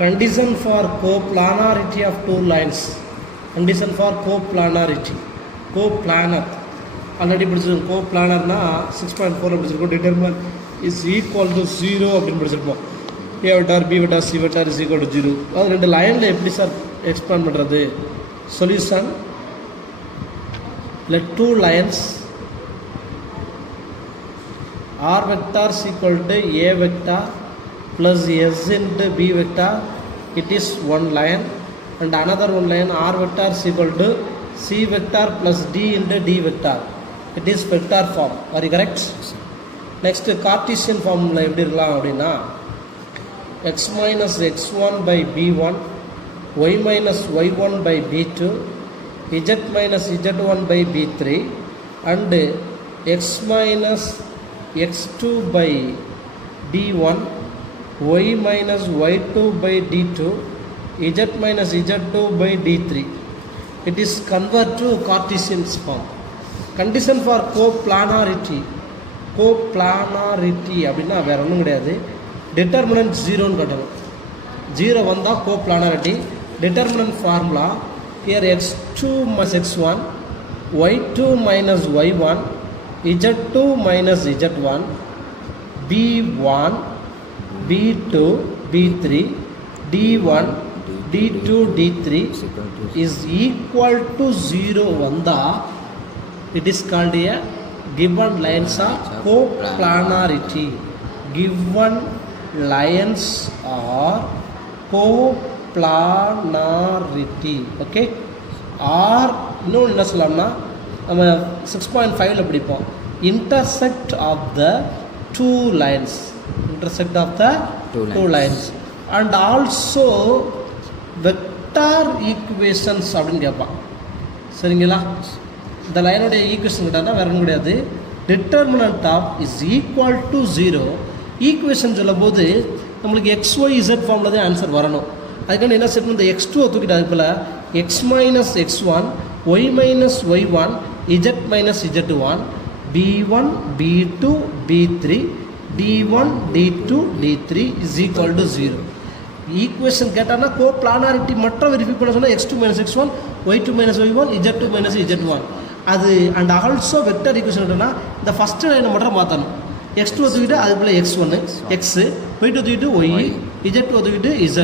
condition for coplanarity of two lines. Condition for coplanarity. Coplanar. Already படிச்சிருக்கோம். Coplanarனா 6.4 படிச்சிருக்கோம். Determine is equal to 0 அப்படின்னு படிச்சிருப்போம். A vector, B vector, C vector is equal to 0. அது ரெண்டு லைனில் எப்படி சார் எக்ஸ்பிளைன் பண்ணுறது? Solution, let two lines R vector is equal to A vector plus S into B vector, it is one line, and another one line R vector is equal to C vector plus D into D vector, it is vector form. Are you correct? Next Cartesian formula எப்படி இருக்கலாம் அப்படின்னா x minus x1 by b1, y minus y1 by b2, z minus z1 by b3, and x minus x2 by d1, y minus y2 by d2, z minus z2 by d3. It is converted to Cartesian form. Condition for coplanarity. Coplanarity அப்படின்னா வேற ஒன்றும் கிடையாது, determinant 0ன்னு கட்டணும். 0 வந்தால் coplanarity. Determinant formula here x2 minus x1, y2 minus y1, z2 minus z1, b1, b2, b3, d1, d2, d3 is equal to 0 வந்தால் it is called a given lines of coplanarity. Given lines are coplanarity. Okay, or இன்னொன்று என்ன சொல்லலாம்னா நம்ம 6.5ல படிப்போம், intersect of the two lines, intersect of the two lines, and also vector equations அப்படின்னு கேட்பான். சரிங்களா? இந்த லைனுடைய ஈக்குவேஷன் கிட்டா வேற ஒன்றும் கிடையாது, determinant of is equal to 0. Equation சொல்லும் போது நம்மளுக்கு XYZ ஃபார்மில் தான் ஆன்சர் வரணும். அதுக்கான என்ன செய்யணும், இந்த x2 தூக்கிட்டு அதுக்குள்ள x minus x1, y minus y1, z minus z1, b1, b2, b3, d1, d2, d3 is equal to 0. Equation கேட்டானா கோப்ளானாரிட்டி மட்டும் வெரிஃபை பண்ண சொன்னால் x2 minus x1, y2 minus y1, z2 minus z1 அது. அண்ட் ஆல்சோ வெக்டர் ஈக்குவேஷன் கேட்டோன்னா இந்த first லைனை மட்டும் மாற்றணும். x2 தூக்கிட்டு அதுக்குள்ளே x1 x, y2 தூக்கிட்டு y, z2 தூக்கிட்டு z,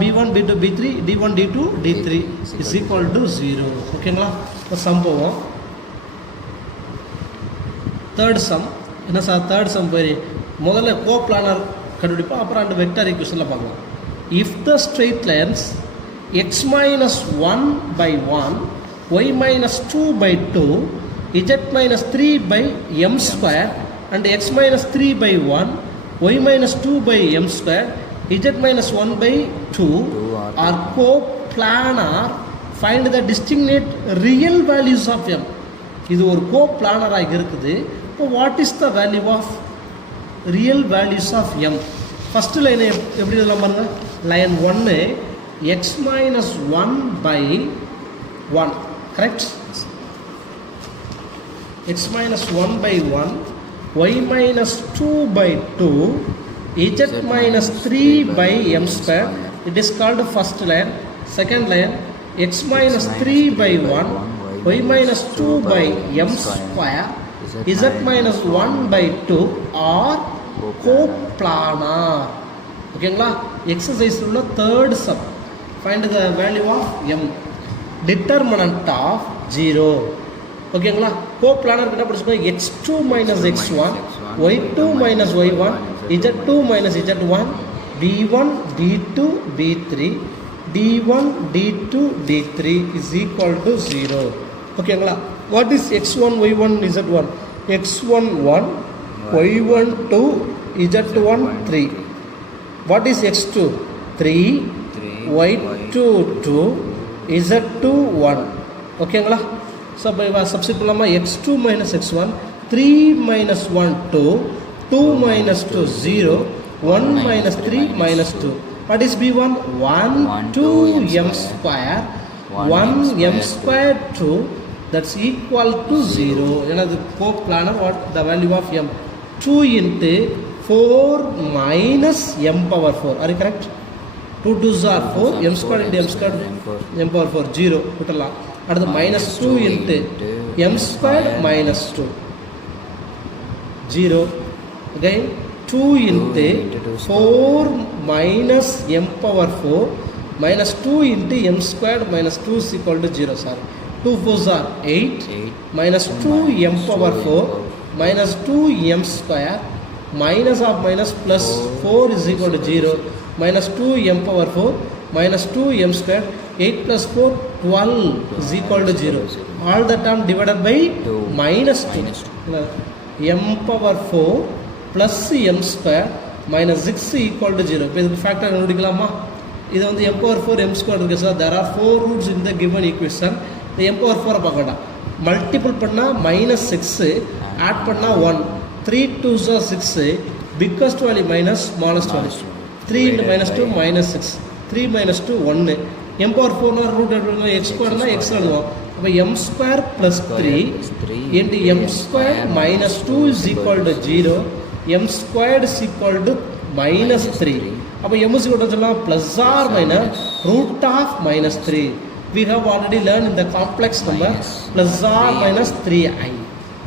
b1 b2 b3, d1 d2 d3 is equal to 0. ஓகேங்களா? இப்போ சம் போவோம். தேர்ட் சம் என்ன சார்? தேர்ட் சம் போய் முதல்ல கோப்ளானர் கண்டுபிடிப்போம், அப்புறம் அந்த வெக்டர் ஈக்குவேஷனில் பார்க்கலாம். If the straight lines x minus 1 by 1, y minus 2 by 2, z minus 3 by m square, and x minus 3 by 1, y minus 2 by m square, z minus 1 by 2 are coplanar, find the distinct real values of m. இது ஒரு கோப்ளானராக இருக்குது. இப்போ what is the value of real values of m? First லைனை எப்படி இதெல்லாம் பாருங்கள். Line 1 x minus 1 by 1, correct? x minus 1 by 1, y minus 2 by 2, z minus 3 by m square, it is called first line. Second line x minus 3 by 1, y minus 2 by m square, z minus 1 by 2 are coplanar. ஓகேங்களா? Exercise உள்ள third sum, find the value of m, determinant of 0. ஓகேங்களா? Coplanar என்ன படிச்சுக்கோங்க, x2 minus x1, y2 minus y1, z2 minus z1, b1 d2 b3, d1 d2 d3 is equal to 0. ஓகேங்களா? What is x1 y1 z1? x1 1, y1 2, z1 3. What is x2? 3, y2 2, z2 1. ஓகேங்களா? So இப்போ substitute பண்ணலாமா? x2 minus x1, 3 minus 1 2, 2 minus 2 0, 1 minus 3 minus 2. What is b1? 1 2 m square, 1 m square 2, that's equal to 0. Another coplanar, what the value of m? 2 into 4 minus m power 4. Are you correct? 2 2s are 4, m squared into m squared, m power 4, 0 விட்டுலாம். அடுத்து minus 2 into m squared minus 2, 0. Again 2 into 4 minus m power 4 minus 2 into m squared minus 2 is equal to 0. Sorry, 2 4s are 8 minus 2 m power 4 minus 2 m square minus of minus plus 4 is equal to 0 minus 2 m power 4 minus 2 m square, 8 plus 4 12 is equal to 0. All the term divided by minus 2. m power 4 plus m square minus 6 equal to 0. இப்போ இதுக்கு factor கண்டுபிடிக்கலாமா? இது வந்து m power 4 m square இருக்குது sir. there are 4 roots in the given equation. இந்த m power 4 பார்க்க வேண்டாம். Multiple பண்ணால் minus 6, add பண்ணால் 1, 3 2s are 6, biggest value minus smallest value, 3 into minus 2 minus 6, 3 minus 2 1, m power 4 root எடுக்கணும், x square x எழுதுவோம். அப்போ m square plus 3 into m square minus 2 is equal to 0, m squared is equal to minus 3. அப்போ m is equal to சொல்லலாம் plus or minus root of minus 3. We have already learned in the complex number plus or minus 3i.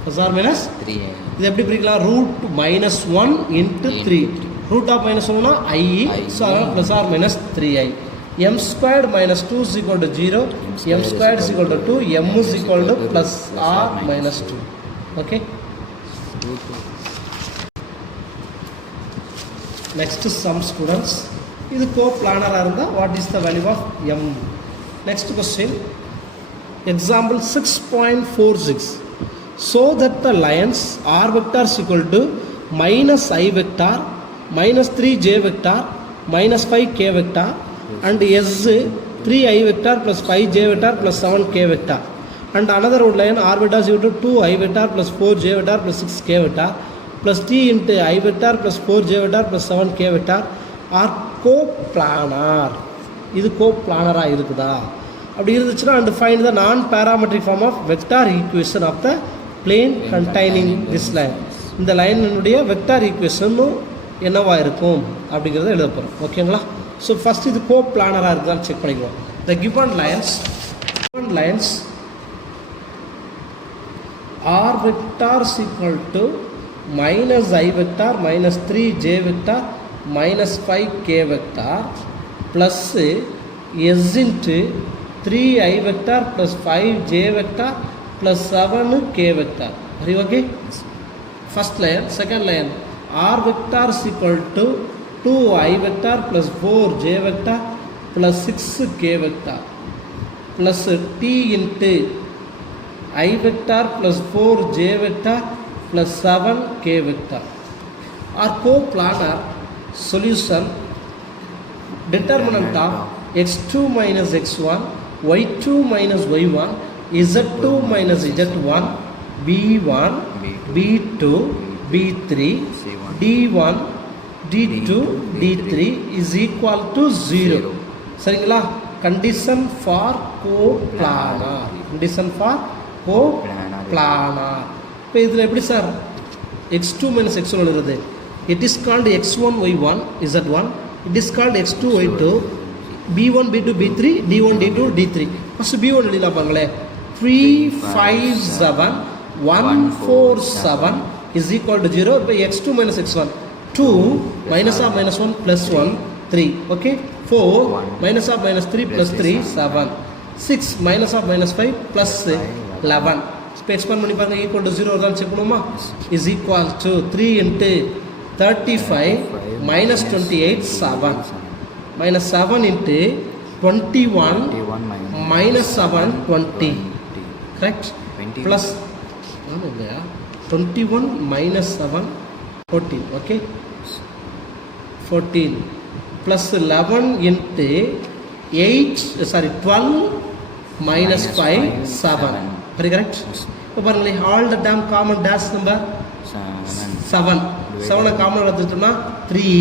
Plus or minus 3i. இது எப்படி பிரிக்கலாம்? root minus 1 into 3. root of minus 1 i, so plus or minus 3i. m squared minus 2 is equal to 0, m squared is equal to 2, m is equal to plus or minus 2. Okay. Next sum students. இது co-planar இருந்தால் what is the value of m? Next question. Example 6.46. So that the lines r vector is equal to minus I vector, minus 3j vector, minus 5k vector, and s 3i vector plus 5j vector plus 7k vector, and another line r vector is equal to 2i vector plus 4j vector plus 6k vector plus t into I vector plus 4j vector plus 7k vector are co-planar. இது co-planar இருக்குதா? அப்படி இருந்துச்சுன்னா and find the non-parametric form of vector equation of the plane containing this line. இந்த லைனுடைய vector ஈக்குவேஷனும் என்னவா இருக்கும் அப்படிங்கிறத எழுத போகிறோம். ஓகேங்களா? ஸோ ஃபஸ்ட் இது co-planar இருக்குதான்னு செக் பண்ணிக்குவோம். The given lines r vector is equal to minus I vector minus 3j vector minus 5k vector plus s into 3i vector plus 5j vector plus 7k vector. Are you okay? First line, second line, r vector is equal to 2i vector plus 4j vector plus 6k vector plus t into I vector plus 4j vector plus 7k vector are co-planar. Solution: determinant of x2 minus x1, y2 minus y1, z2 minus z1, b1, b2, b3, d1, d2, d3 is equal to 0. சரிங்களா? condition for co-planar. condition for co-planar. இப்போ இதில் எப்படி sir x2 minus x1 எழுதுறது? It is called x1 y1 z1, it is called x2 y2, b1 b2 b3, d1 d2 d3. First b1 எழுதலாம் பாருங்களே. 3 5 7 1 4 7 is equal to 0. இப்போ x2 minus x1, 2 minus of minus 1 plus 1 3. okay. 4 minus of minus 3 plus 3 7. 6 minus of minus 5 plus 11. இப்போ expand பண்ணி பாருங்க. Equal to 0 தான் check பண்ணுமா? Is equal to 3 into 35 minus 28 7 minus 7 into 21 minus 7 20. correct? plus 21 minus 7 14. okay. 14 plus 11 into 12 minus 5 7. very correct? இப்போ பாருங்களேன், all the term common dash number 7. 7 common எடுத்துட்டோம்னா 3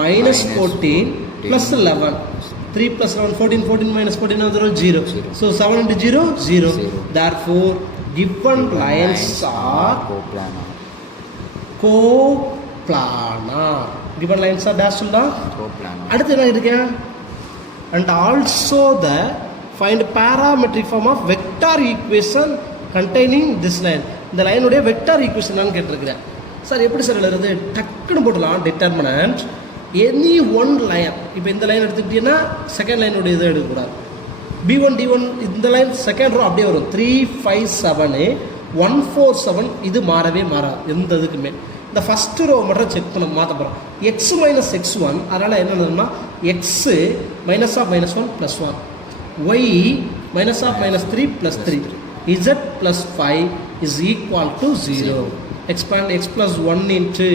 minus 14 plus 11. 3 plus 11 14, 14 minus 14 வந்துரும் 0. so 7 into 0 0. therefore given lines are co-planar. given lines are dash சொல்லலாம். அடுத்து என்ன இருக்கு? and also the find parametric form of vector equation containing this line. இந்த லைனுடைய vector equation நான் கேட்டிருக்கிறேன். Sir எப்படி சார் எழுதுறது? டக்குன்னு போடலாம். Determinant any one line. இப்போ இந்த லைன் எடுத்துக்கிட்டீங்கன்னா செகண்ட் லைனுடைய இதை எடுக்கக்கூடாது. B1 D1 இந்த லைன் செகண்ட் ரோ அப்படியே வரும். 3 5 7 1 4 7 இது மாறவே மாறாது எந்த இதுக்குமே. இந்த ஃபஸ்ட்டு ரோ மட்டும் செக் பண்ண மாற்ற போகிறோம். எக்ஸ் மைனஸ் x1 அதனால் என்ன எழுதணும்னா x minus of -1 + 1 y minus of -3 + 3 z + 5 is equal to 0. Expand x plus 1 into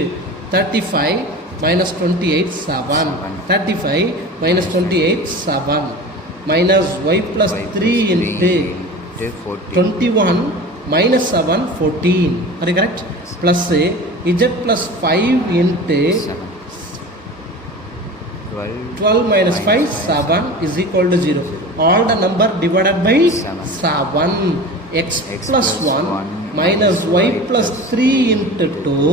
35 minus 28 7. 35 minus 28 7 minus y plus 3 into 21 minus 7 14. Are you correct? Plus z plus 5 into 12 minus 5 7 is equal to 0. All the number divided by 7. X plus 1 minus y plus 3 into 2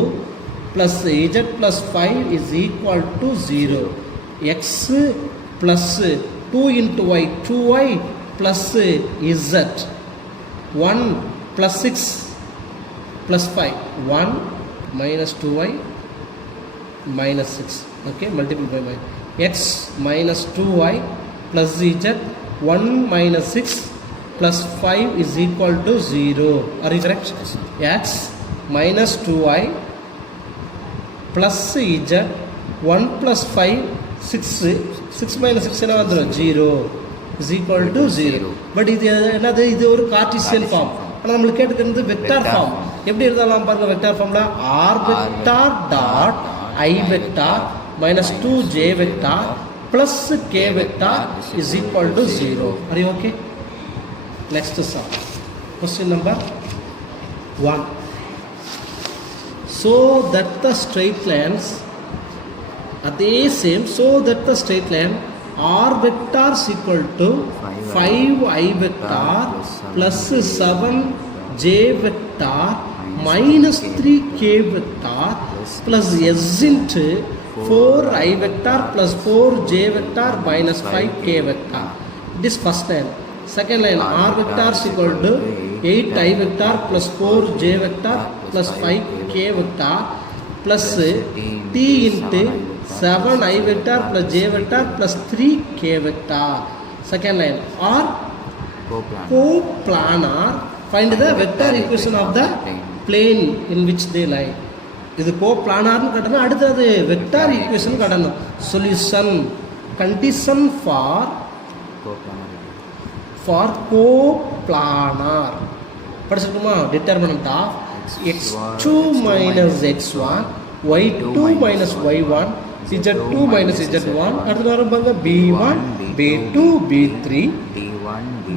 plus z plus 5 is equal to 0. X plus 2 into y 2y plus z 1 plus 6 plus 5 1 minus 2y minus 6. Okay, multiply by x minus 2y plus z 1 minus 6 plus 5 is equal to 0. Are you correct? X minus 2y plus z 1 plus 5 6 minus 6 என்ன வந்துடும் 0 is equal to 0. But இது என்னது? இது ஒரு Cartesian form. ஆனால் நம்மளுக்கு கேட்டுக்கிறது vector form. எப்படி இருந்தாலும் பாருங்க வெக்டார் ஃபார்ம்ல r vector dot I vector minus 2j vector plus k vector is equal to 0. Are you okay? Next sum. Question number 1. So that the straight lines are the same. So that the straight line r vector is equal to 5i vector plus 7j vector minus 3k vector plus s into 4i vector plus 4j vector minus 5k vector. This first line. Second line r vector is equal to 8i vector plus 4j vector plus 5k vector plus t into 7i vector plus j vector plus 3k vector. Second line r coplanar. Find the vector equation of the plane in which they lie. இது கோப்ளானார்னு கட்டணும். அடுத்தது vector equation கட்டணும். Solution condition for coplanar படிச்சிருக்குமா? Determinant of x2 minus x1 y2 minus y1 z2 minus z1 அடுத்து வரும் பாருங்க b1 b2 b3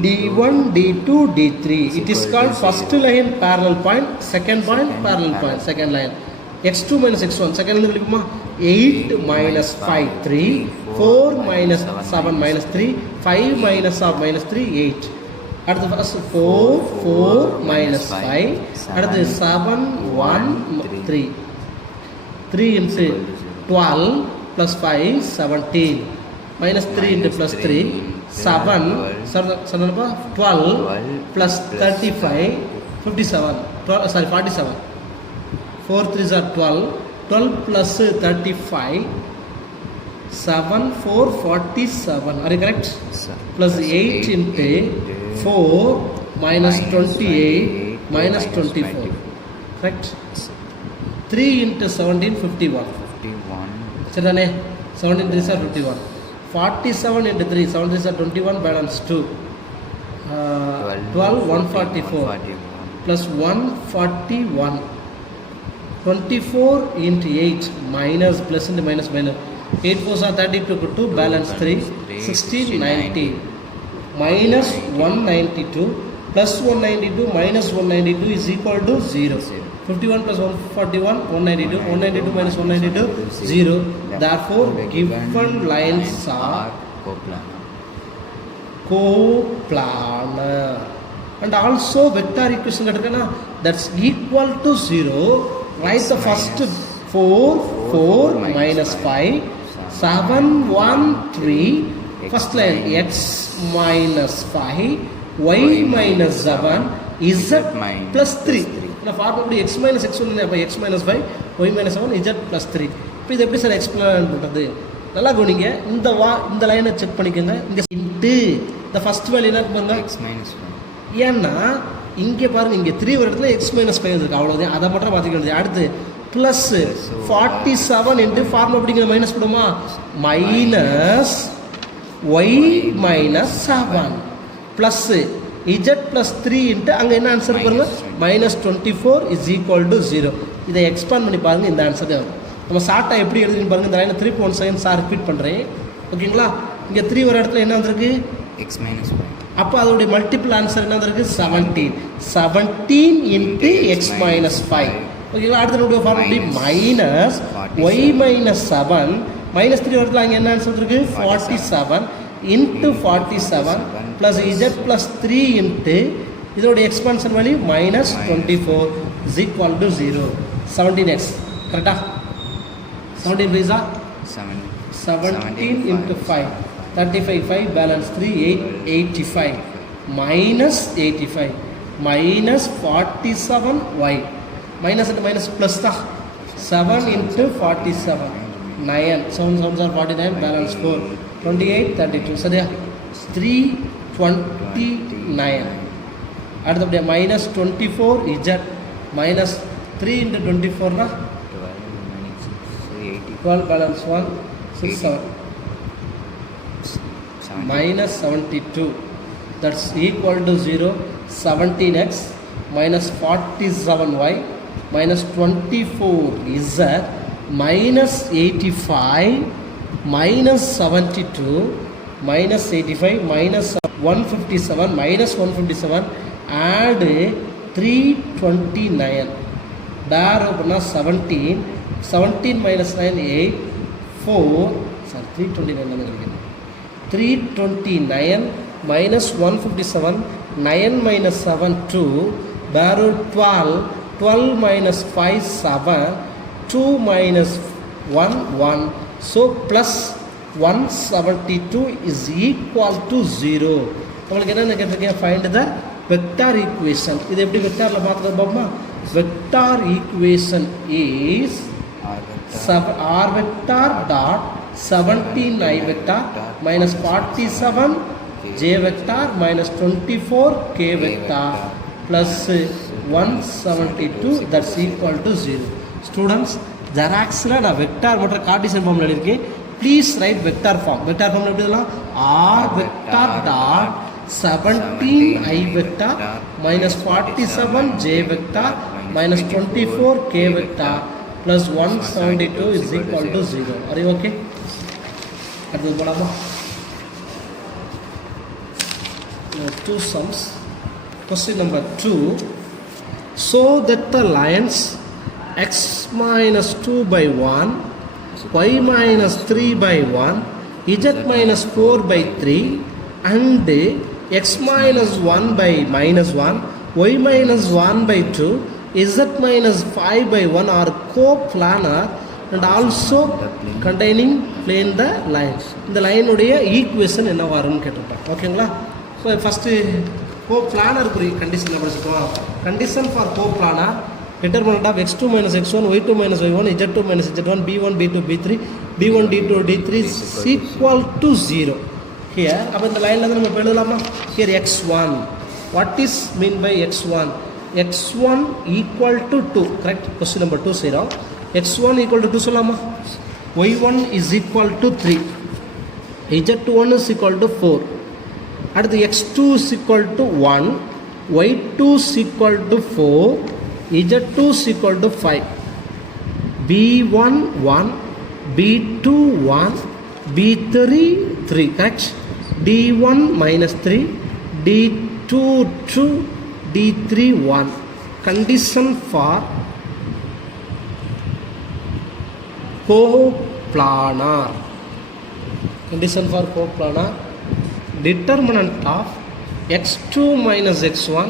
d1 d2 d3. It is called first line parallel point, second point parallel point, second line. x2 minus x1 second line எழுதிக்குமா? 8 minus 5 3 4 minus 7 minus 3 5 minus of minus 3 8. அடுத்து first 4 4 minus 5 அடுத்து 7 1 3 3 into 12 plus 5 17 minus 3 into plus 3 7 12 plus 35 57 47 4 3s are 12 12 plus 35 7 4 47. Are you correct? Plus 8 into 4 minus 28 minus 24. Correct? 3 into 17 51. சரிதானே? 17 3s are 51. 47 into 3 7 3s are 21 balance 2 12 144 plus 141 24 into 8 minus plus into minus minus 8 4s are 32 2 balance 3 16 90 minus 192 plus 192 minus 192 is equal to 0. 51 plus 141 192 192 minus 192 0. Therefore given lines are coplanar. And also vector equation that's equal to 0. Write the first 4 4 minus 5 7 1 3 First line x minus 5, y minus 7, z plus 3. நான் formula x minus x1 அப்போ x minus 5, y minus 7, z plus 3. இப்போ இது எப்படி sir explain பண்ணுறது? நல்லா கவனிங்க. இந்த லைனை செக் பண்ணிக்கோங்க. இங்கே இன்ட்டு இந்த ஃபர்ஸ்ட் வேல்யூ என்ன பாருங்க x minus 5. ஏன்னா இங்கே பாருங்க, இங்கே 3 ஒரு இடத்துல x minus 5 இருக்குது, அவ்வளோதான். அதை மட்டும் பார்த்துக்க வேண்டியது. அடுத்து ப்ளஸ் 47 இன்ட்டு ஃபார்முலா அப்படிங்கிற மைனஸ் போடுமா, minus y minus 7 plus z plus 3 into அங்கே என்ன ஆன்சர் பாருங்க, minus 24 is equal to 0. இதை எக்ஸ்பாண்ட் பண்ணி பாருங்கள், இந்த ஆன்சர் தான். நம்ம ஷார்ட்டாக எப்படி எழுதுன்னு பாருங்கள். இந்த லைனை 3.1 செகண்ட் சார் ரிப்பீட் பண்ணுறேன், ஓகேங்களா? இங்கே 3 ஒரு இடத்துல என்ன வந்திருக்கு, x minus 5. அப்போ அதோடைய மல்டிபிள் ஆன்சர் என்ன வந்திருக்கு, 17 இன்ட்டு x minus 5, ஓகேங்களா? அடுத்த நம்முடைய formula minus y minus 7 minus 3 இடத்துல அங்கே என்ன ஆன்சர் இருக்கு, 47 into 47 plus z plus 3 into இதோடைய expansion value minus 24 is equal to 0. 17x கரெக்டா? 17 ரீசா 17 into 5 35, 5 balance 3 85 minus 85 minus 47y minus into minus plus தான் 7 இன்ட்டு 47 9 7 7s are 49 balance 4 28 32 சரியா 329. அடுத்தபடியாக minus 24 z minus 3 into 24 12 balance 1 6 7 minus 72 that's equal to 0. 17x minus 47y minus 24 z minus 85 minus 72 minus 85 minus 157 minus 157 add 329 there open 17 minus 9 8 4 sorry 329 329 minus 157 9 minus 7 2 there 12 minus 5 7 2 minus 1 1 so plus 172 is equal to 0. உங்களுக்கு என்ன கேட்டிருக்கேன், find the vector equation. இது எப்படி வெக்டாரில் பார்த்துக்க பார்ப்போமா? vector equation is r vector dot 17 I vector minus 47 j vector minus 24 k vector plus 172 that's equal to 0. Students, ஜெராக்ஸில் நான் vector மற்றும் Cartesian ஃபார்மில் எழுதியிருக்கேன். Please write vector form. Vector ஃபார்மில் எப்படி எழுதலாம்? R vector dot 17 I vector minus 47 j vector minus 24 k vector plus 172 is equal to 0. Are you okay? அடுத்தது போலாமா? Two sums. Question number 2. So that the lines x minus 2 by 1, y minus 3 by 1, z minus 4 by 3 and x minus 1 by minus 1, y minus 1 by 2, z minus 5 by 1 are coplanar and also containing plane the lines. இந்த லைனுடைய equation என்ன வரும்னு கேட்டிருப்பேன், ஓகேங்களா? So first கோப்ளானருக்குரிய condition என்ன படிச்சுக்கோம். Condition for coplanar determinant of x2 minus x1, y2 minus y1, z2 minus z1, b1, b2, b3, d1, d2, d3 is equal to 0. Here, அப்போ இந்த லைனில் நம்ம இப்போ எழுதலாமா? Here x1, what is mean by x1? x1 equal to 2, correct? Question number 2 செய்கிறோம். x1 equal to 2 சொல்லலாமா? y1 is equal to 3, z1 is equal to 4, அடுத்து x2 is equal to 1, y2 is equal to 4, z2 is equal to 5, b1 1, b2 1, b3 3, correct? d1 minus 3, d2 2, d3 1. Condition for coplanar. Condition for coplanar. Determinant of x2 minus x1,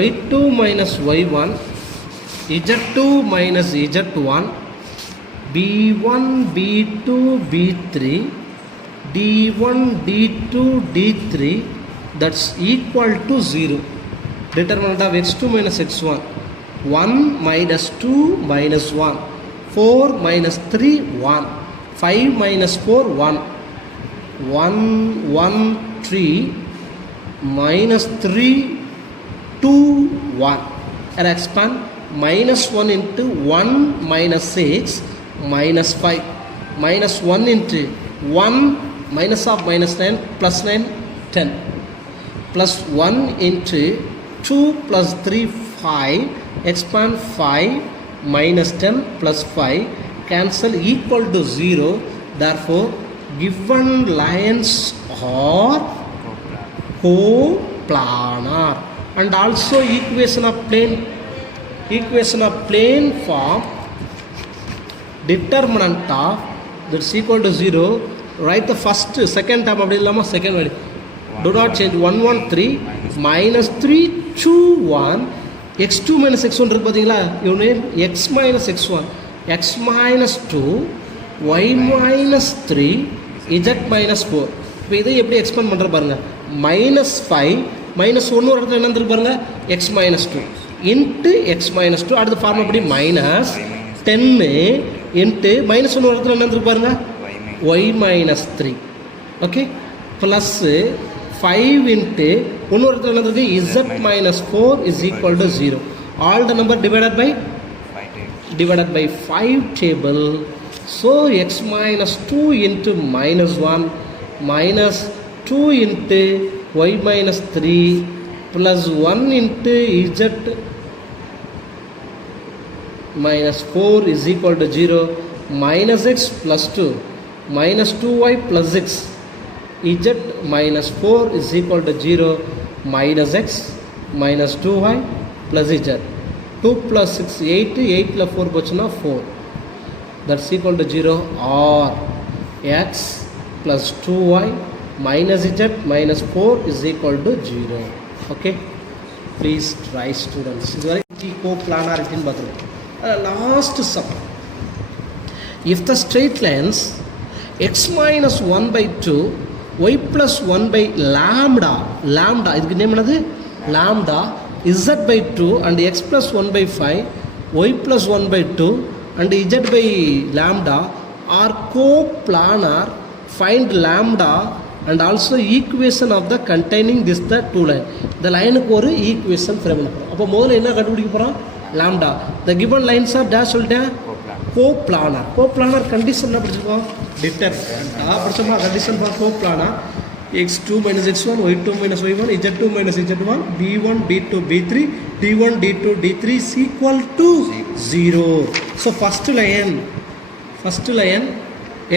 y2 minus y1, z2 minus z1, b1 b2 b3, d1 d2 d3 that's equal to 0. Determinant of x2 minus x1, 1 minus 2 minus 1, 4 minus 3 1, 5 minus 4 1, 1 1 3 minus 3 2 1, and expand minus 1 into 1 minus 6 minus 5, minus 1 into 1 minus of minus 9 plus 9 10, plus 1 into 2 plus 3 5, expand 5 minus 10 plus 5, cancel equal to 0. Therefore given lines are coplanar. And also equation of plane form, determinant of that's equal to 0. Write the first second term அப்படி இல்லாம second value, do not change. 1 1 3 minus 3 2 1, x2 minus x1 இருக்கு பாத்தீங்களா, இவனே x minus x1, x minus 2 y minus 3 z minus 4. இப்போ இதை எப்படி expand பண்ற பாருங்க, minus 5 minus 1 ஒரு இடத்துல என்ன இருக்கு பாருங்க, x minus 2 into x minus 2, அடுத்த ஃபார்ம் எப்படி minus 10 into minus 1 ஒரு இடத்துல என்ன இருக்கு பாருங்க, y minus 3, okay, plus 5 into 1 ஒரு இடத்துல என்ன இருக்கு, z minus 4 is equal to 0. All the number divided by 5 table. So x minus 2 into minus 1 minus 2 into y minus 3 plus 1 into z minus 4 is equal to 0. Minus x plus 2 minus 2y plus x, z minus 4 is equal to 0. Minus x minus 2y plus z, 2 plus 6 8, 8 plus 4 போச்சுன்னா 4, that's equal to 0. Or x plus 2y minus z minus 4 is equal to 0. Okay, please try students. இதுவரை co-planarity ன்னு பார்த்தோம். Last sum, if the straight lines x minus 1 by 2 y plus 1 by lambda இதுக்கு name என்னது, lambda z by 2 and x plus 1 by 5 y plus 1 by 2 and z by lambda are coplanar, find lambda and also equation of the containing this the two line. இந்த லைனுக்கு ஒரு equation frame பண்ணுறோம். அப்போ முதல்ல என்ன கண்டுபிடிக்க போகிறோம், lambda. The given lines are dash சொல்லிட்டேன், coplanar. coplanar condition என்ன படிச்சிருக்கோம், determinant படிச்சோமா, condition for coplanar x2 minus x1 y2 minus y1 z2 minus z1 b1 b2 b3 d1 d2 d3 is equal to 0. So first line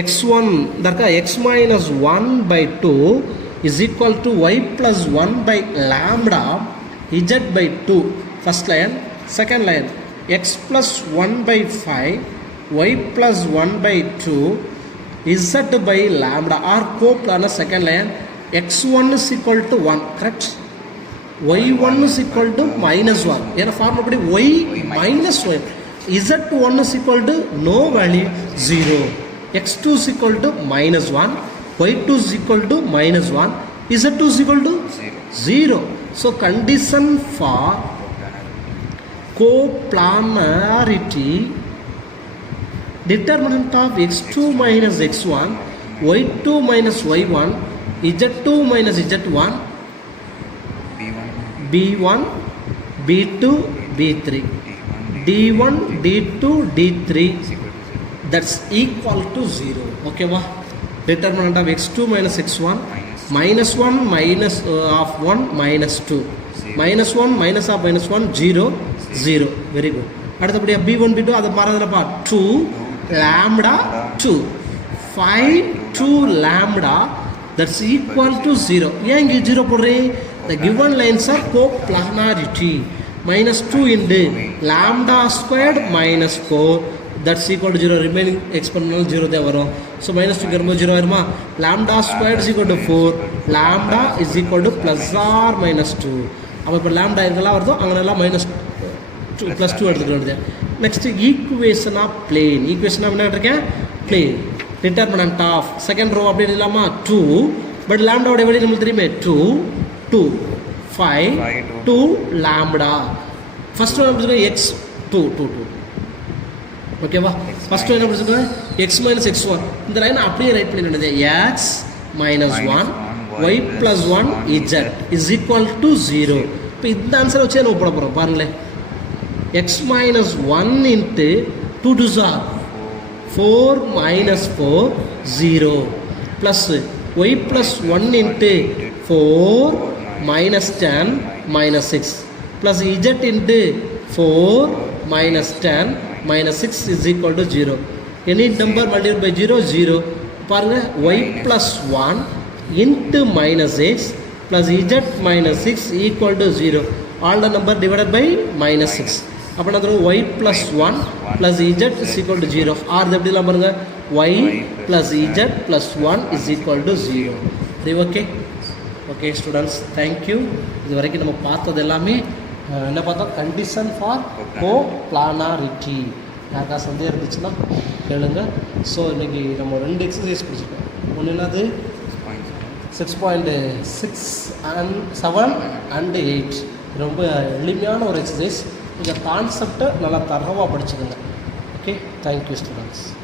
x1 darka x minus 1 by 2 is equal to y plus 1 by lambda z by 2. First line. Second line x plus 1 by 5 y plus 1 by 2 z by lambda are coplanar. Second line x1 is equal to 1, correct, y1 is equal to minus 1, ஏன்னா form அப்படி y minus 1, z1 is equal to no value 0, x2 is equal to minus 1, y2 is equal to minus 1, z2 is equal to 0. So condition for coplanarity, determinant of x2 minus x1 y2 minus y1 z2 minus z1 b1 b2 b3 d1 d2 d3 that's equal to 0. Okay va, determinant of x2 minus x1 minus 1 minus of 1 minus 2 minus 1 minus of minus 1 0 0. Very good. அடுத்தபடியா b1 b2 அது மாறதுலப்பா 2 lambda 2 5 2 lambda that's equal to 0. ஏன் இங்கே 0 போடுறேன், the given lines are coplanarity. minus 2 into lambda squared minus 4 that's equal to 0. remaining exponential 0 தான் வரும். so minus 2 வரும்போது 0 ஆயிருமா, lambda squared is equal to 4, lambda is equal to plus or minus 2. அப்போ இப்போ lambda எங்கெல்லாம் வருதோ அங்கெல்லாம் minus 2 plus 2 எடுத்துக்க வேண்டியது. Next equation of plane. Equation of என்ன இருக்கேன், plane. Determinant of second row அப்படி இல்லாமா 2 பட் லாம்டாவோட வெளியே நம்மளுக்கு தெரியுமே 2 5 2 லாம்டா ஃபர்ஸ்ட் ரோ எப்படி எக்ஸ் 2 ஓகேவா ஃபர்ஸ்ட் ரோ என்ன படிச்சிருக்கோம் எக்ஸ் மைனஸ் எக்ஸ் 1 இந்த லைனை அப்படியே ரைட் பண்ணிடுறது x minus 1 y plus 1 z is equal to 0. இப்போ இந்த ஆன்சரை வச்சு நம்ம போட போகிறோம் பாருங்களேன் x minus 1 into 2 2 sir 4 minus 4 0 plus y plus 1 into 4 minus 10 minus 6 plus z into 4 minus 10 minus 6 is equal to 0. Any number multiplied by 0 0. பாருங்க y plus 1 into minus x plus z minus 6 equal to 0. All the number divided by minus 6. அப்போ நான் தருவோம் y plus 1 plus z is equal to 0. R எப்படிலாம் பாருங்க y plus z plus 1 is equal to 0. சரி okay okay students thank you. இது வரைக்கும் நம்ம பார்த்தது எல்லாமே என்ன பார்த்தோம் கண்டிஷன் ஃபார் கோ பிளானாரிட்டி. யாருக்கா சந்தேகம் இருந்துச்சுன்னா கேளுங்க. ஸோ இன்றைக்கி நம்ம 2 எக்ஸசைஸ் பிடிச்சிருக்கோம். ஒன்று என்னது 6.6 and 7 and 8 ரொம்ப எளிமையான ஒரு எக்ஸசைஸ். இந்த கான்செப்டை நல்லா தரவாக படிச்சுக்கோங்க. Okay thank you students.